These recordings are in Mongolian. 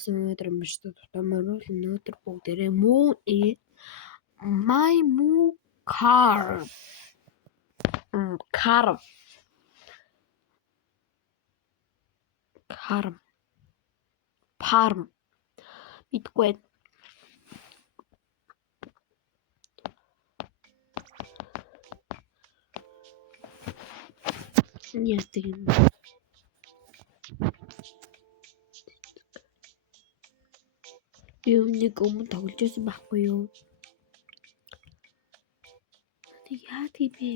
байсан өнөөдөр амжилттай тутамжгүй өнөөдөр бүгдээрээ moon is my moon car farm бидгүй ястэг юм. Юуник өмнө тоглож байсан байхгүй юу? Тэг яа тийбэ?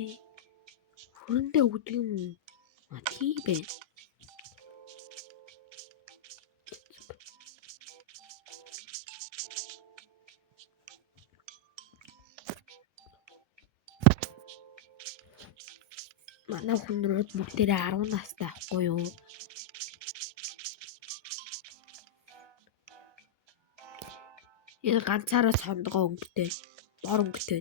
Хөрөндөө өгдөг юм. Тийбэ. Манай хүнрүүд бүгдээрээ 10 настай байхгүй юу? Энэ ганцаараа сондгоо өнгөтэй. Бор өнгөтэй.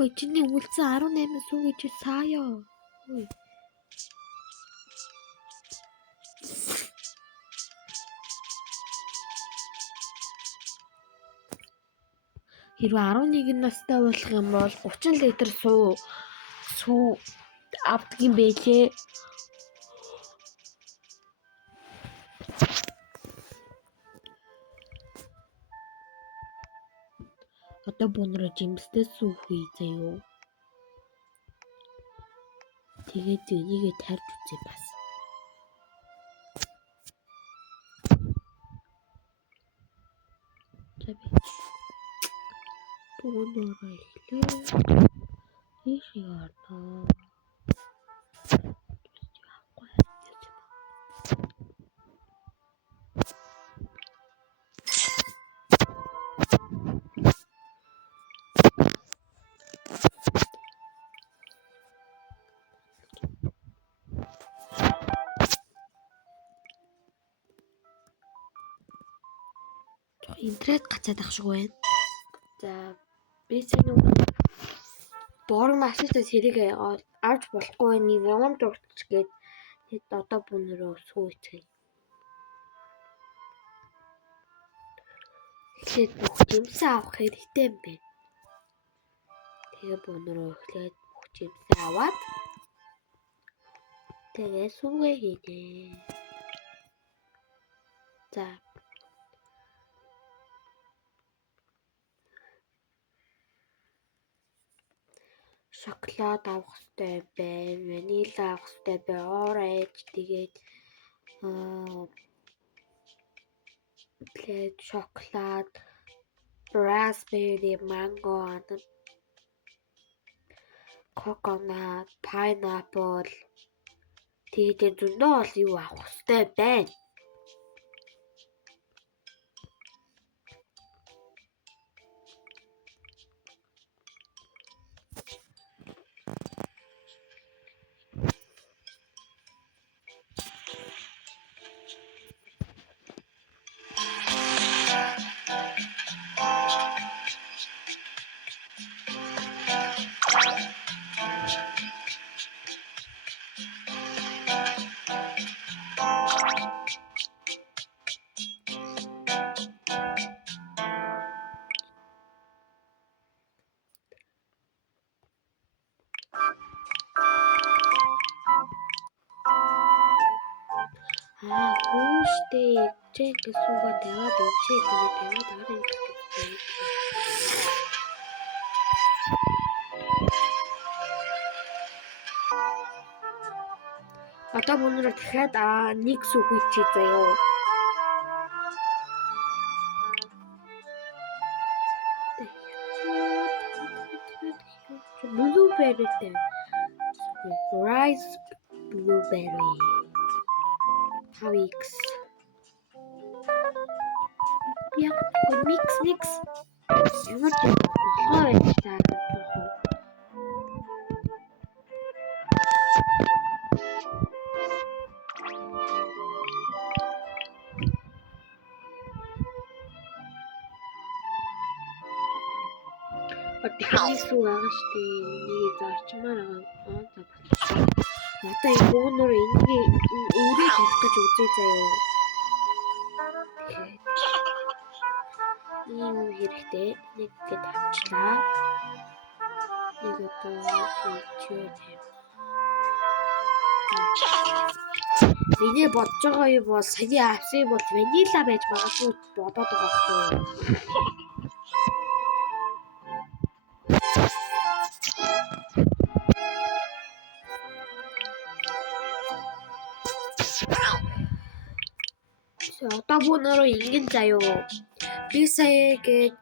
Ой чиний үлдсэн 18 сүү гэж саяа. Ой. Хэрвээ 11 настай болох юм бол 30 литр сүү авдаг юм байлээ. Одоо бунроо жимстэй сүү хий заяо. Тэгээд зэнийгээ тарьж үзье бас. Бунроо ихлээ. Ийшээ орноо. Интернет гацаад ах шиг байна. За би чинь бор машинтай тэрийг авч болохгүй нэг юм дурч гээд одоо бунроо сүүцгээе. Эхлээд бүх жимсээ авах хэрэгтэй юм байна. Тэгээ бунроо эхлээд бүх жимсээ аваад тэгээ сүүгээ хийнэ. За шоколад авах хэрэгтэй байна. Ванила авах хэрэгтэй байна. Оранж тэгээд шоколад, raspberry, mango, coconut, pineapple тэгээд зөндөө бол юу авах хэрэгтэй байна. Хүүштэй чек суугаа тавиад ичээ тэгээд тавиад арай их. Одоо бунроо дахиад нэг сүү хийчихье заяо. Blueberry rice blueberry 5x Яг микс ямар ч болохоо байж таарах. Одны сүү байгаа штэ. Энийг зарчмаар байгаа. Одоо энэ бөөнөр энийг өөрөө тарих гэж үзье заяа. Тэгэхээр ийм хэрэгтэй. Нэг гээд авчлаа. Нэг одоо чигээр тавь. Миний бодож байгаа юм бол сая авсан бол ванила байж магадгүй бодоод байгаа байхгүй юу? Одоо бөөнөрөө ингэн заяа. Би сая гээд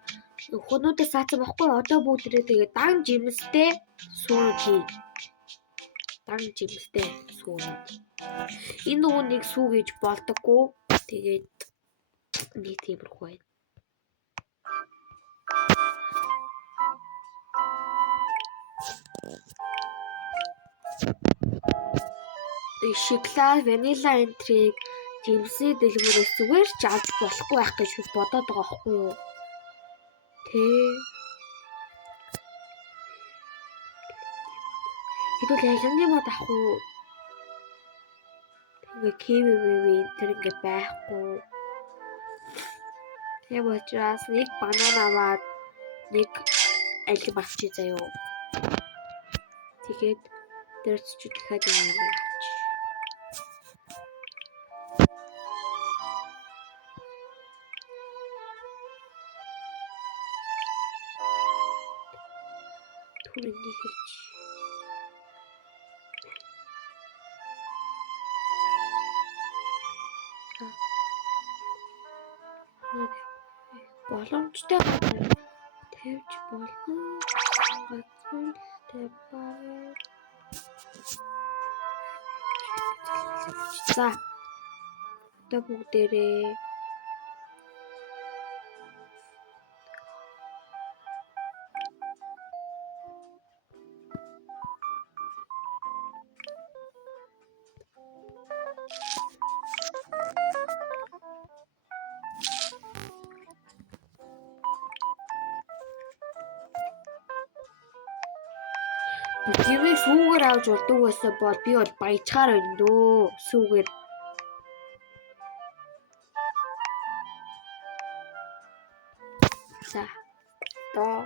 хөнөөдөө саацсан байхгүй одоо бүгдээ тэгээ дан жимстэй сүүж. Дан жимстэй сүүж. Энэ нөгөө нэг сүү гэж болдоггүй. Тэгээд нэг тиймэрхүү байна. Шоколад, ванила энтриг жимсээ дэлгүүрээс зүгээр ч авч болохгүй байх гэж бодоод байгаа байхгүй юу? Хэдүүл ялганы мод авах уу? Тэгээ киви тэр ингэ байхгүй. Тийм учраас нэг банан аваад нэг алим авчи заяа. Тэгээд дэрч дахиад юм авч. Түрүүний хийж. Боломжтой тавьж болно. Газар тавь. За. Одоо бүгдээрээ тэрийг сүүгээр авч болдог байсан бол би бол баяжгаар байна дөө. Сүүгээр. За. Тоо.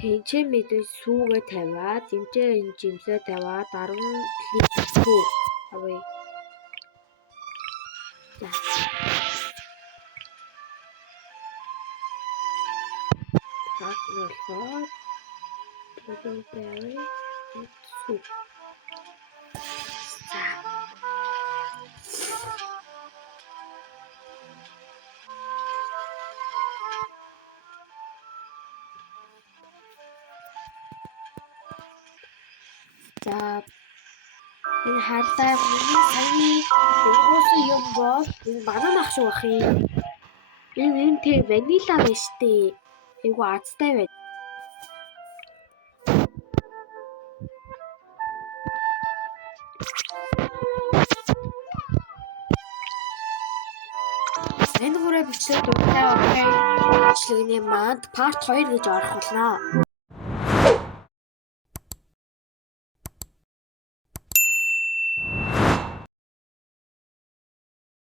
Хинчээ мэдээ сүүгээ тавиад, зэмжээ энэ жимсээ тавиад, дараа нь хийчихв. Авъя. За. Болохоор blueberry soup. За энэ харлаа миний саяны уусан юм бол энэ банан ах шиг бах юм. Энэ тэг ванила байна штэ. Айгу азтай байна. Энэ хүрээ бичсэн дуртай окей. Бичлэгний манд part 2 гэж орох болно.